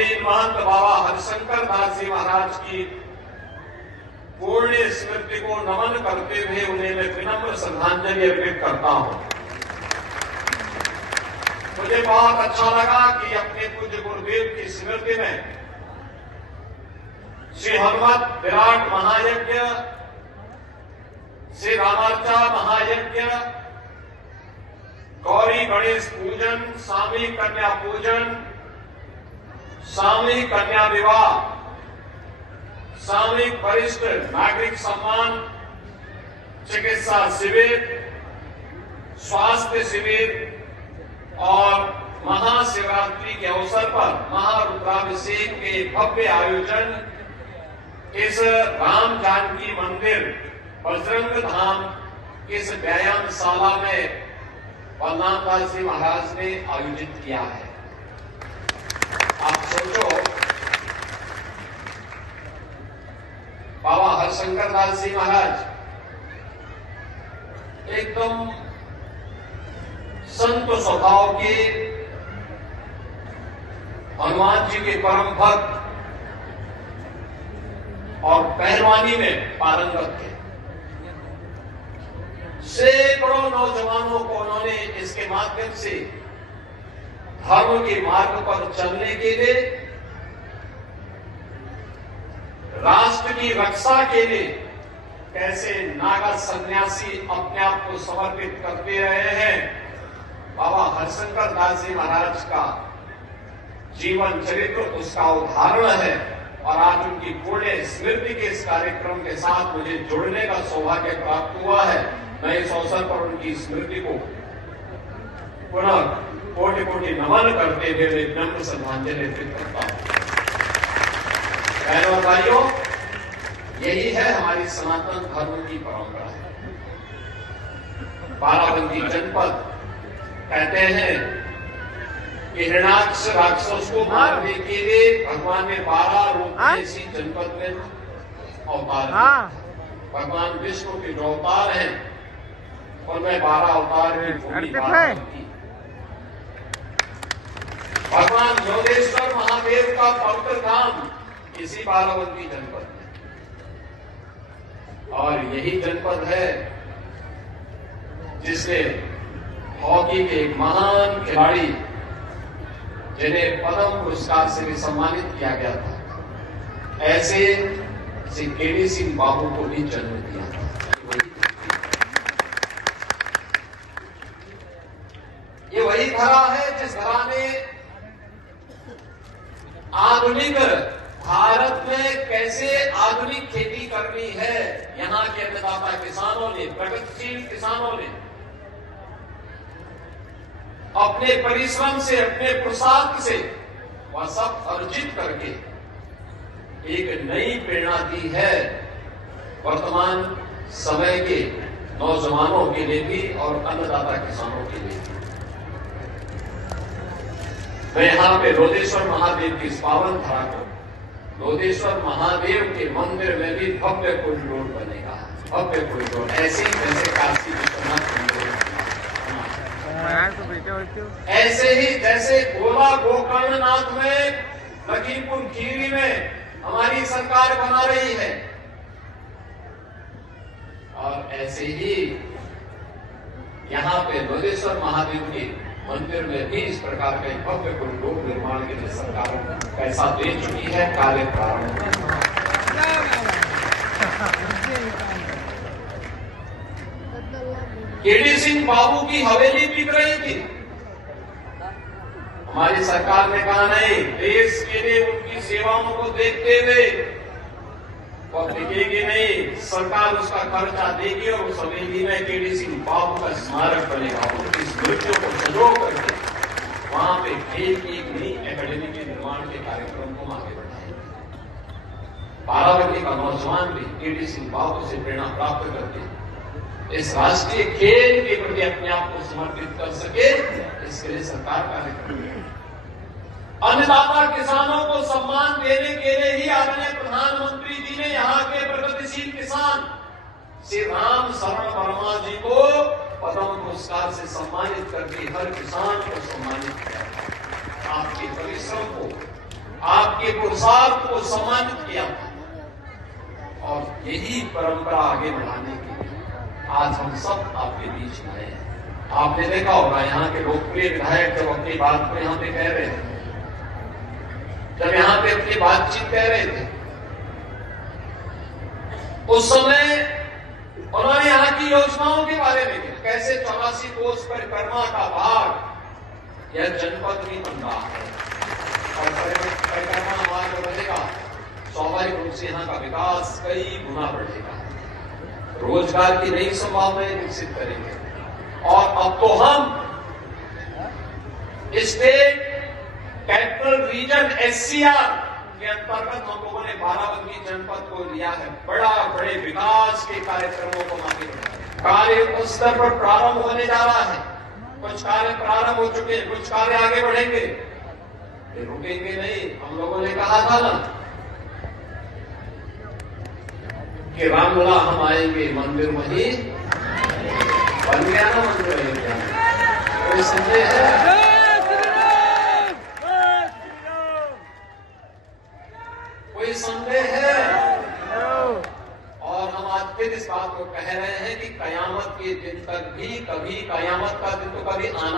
अवलीन महंत बाबा हरिशंकर दास जी महाराज की पूर्ण स्मृति को नमन करते हुए उन्हें मैं विनम्र श्रद्धांजलि अर्पित करता हूं। मुझे बहुत अच्छा लगा कि अपने पूज्य गुरुदेव की स्मृति में श्री हनुमत विराट महायज्ञ, श्री रामार्चा महायज्ञ, गौरी गणेश पूजन, सामूहिक कन्या पूजन, सामूहिक कन्या विवाह, सामूहिक वरिष्ठ नागरिक सम्मान, चिकित्सा शिविर, स्वास्थ्य शिविर और महाशिवरात्रि के अवसर पर महारुद्राभिषेक के भव्य आयोजन इस राम जानकी मंदिर बजरंग धाम इस व्यायामशाला में बलराम दास जी महाराज ने आयोजित किया है। आप सोचो, बाबा हरिशंकर दास जी महाराज एकदम संत स्वभाव के, हनुमान जी के परम भक्त और पहलवानी में पारंगत थे। सैकड़ों नौजवानों को उन्होंने इसके माध्यम से धर्म के मार्ग पर चलने के लिए, राष्ट्र की रक्षा के लिए कैसे नागा सन्यासी अपने आप को समर्पित करते रहे हैं। बाबा हरिशंकर दास जी महाराज का जीवन चरित्र उसका उदाहरण है और आज उनकी पूर्ण स्मृति के इस कार्यक्रम के साथ मुझे जुड़ने का सौभाग्य प्राप्त हुआ है। मैं इस अवसर पर उनकी स्मृति को पुनः कोटि कोटि नमन करते हुए विनम्र श्रद्धांजलि अर्पित करता हूं। बहनों और भाइयों, यही है हमारी सनातन धर्म की परंपरा। बाराबंकी जनपद कहते हैं कि हिरण्याक्ष राक्षस को मारने के लिए भगवान ने 12 रूप में इसी जनपद में अवतार किए। भगवान विष्णु के जो अवतार हैं उनमें 12 अवतार की भूमि बाराबंकी। भगवान योगेश्वर महादेव का पवित्र धाम इसी बाराबंकी जनपद में, और यही जनपद है जिसने हॉकी के एक महान खिलाड़ी जिन्हें पद्म पुरस्कार से भी सम्मानित किया गया था, ऐसे श्री केडी सिंह बाबू को भी जन्म दिया था। ये वही धरा है जिस धरा ने आधुनिक भारत में कैसे आधुनिक खेती करनी है, यहाँ के अन्नदाता किसानों ने, प्रगतिशील किसानों ने अपने परिश्रम से, अपने पुरुषार्थ से वह सब अर्जित करके एक नई प्रेरणा दी है वर्तमान समय के नौजवानों के लिए भी और अन्नदाता किसानों के लिए भी। मैं यहाँ पे लोधेश्वर महादेव की इस पावन धरा को, लोधेश्वर महादेव के मंदिर में भी भव्य कॉरिडोर बनेगा, भव्य कॉरिडोर, ऐसे ही जैसे काशी विश्वनाथ मंदिर, ऐसे ही जैसे गोला गोकर्णनाथ में, लखीमपुर खीरी में हमारी सरकार बना रही है, और ऐसे ही यहाँ पे लोधेश्वर महादेव के मंदिर में भी इस प्रकार के भव्य कॉरिडोर निर्माण के लिए सरकार पैसा दे चुकी है, कार्य प्रारंभ। केडी सिंह बाबू की हवेली बिक रही थी, हमारी सरकार ने कहा नहीं, देश के लिए उनकी सेवाओं को देखते हुए वो बिकेगी नहीं, सरकार उसका खर्चा देगी और उस हवेली में केडी सिंह बाबू का स्मारक बनेगा। उनकी स्मृतियों को सजो करके वहां पे खेल की एक नई एकेडमी के निर्माण के कार्यक्रम को आगे बढ़ाएंगे। बाराबंकी का नौजवान भी केडी सिंह बाबू से प्रेरणा प्राप्त करके इस राष्ट्रीय खेल के प्रति अपने आप को समर्पित कर सके, इसके लिए सरकार कार्य कर रही है। अन्नदाता किसानों को सम्मान देने के लिए ही आदरणीय प्रधानमंत्री जी ने यहाँ के प्रगतिशील किसान श्री राम शरण वर्मा जी को पद्म पुरस्कार से सम्मानित करके हर किसान को सम्मानित किया। आपके परिश्रम को, पुरुषार्थ को सम्मानित किया और यही परंपरा आगे बढ़ाने के लिए आज हम सब आपके बीच आए हैं। आपने देखा होगा यहाँ के लोकप्रिय विधायक जब अपनी बात को यहाँ पे कह रहे थे, जब यहाँ पे अपनी बातचीत कह रहे थे, उस समय उन्होंने यहाँ की योजनाओं के बारे में किया, कैसे 84 कोस परिक्रमा का भाग यह जनपद भी बन रहा है और परिक्रमा मार्ग बढ़ेगा, स्वाभाविक रूप से यहाँ का विकास कई गुना बढ़ेगा, रोजगार की नई संभावनाएं विकसित करेंगे। और अब तो हम स्टेट कैपिटल रीजन SCR के अंतर्गत हम लोगों ने बाराबंकी जनपद को लिया है। बड़े विकास के कार्यक्रमों को आगे बढ़ाया, कार्य उस स्तर पर प्रारंभ होने जा रहा है, कुछ कार्य प्रारंभ हो चुके हैं, कुछ कार्य आगे बढ़ेंगे, ये रुकेंगे नहीं। हम लोगों ने कहा था ना कि रामलला हम आएंगे मंदिर वहीं बन गया ना, मंदिर अयोध्या। कोई संदेह है? कोई संदेह है? और हम आज फिर इस बात को कह रहे हैं कि कयामत के दिन तक भी कभी कयामत का दिन तो कभी आना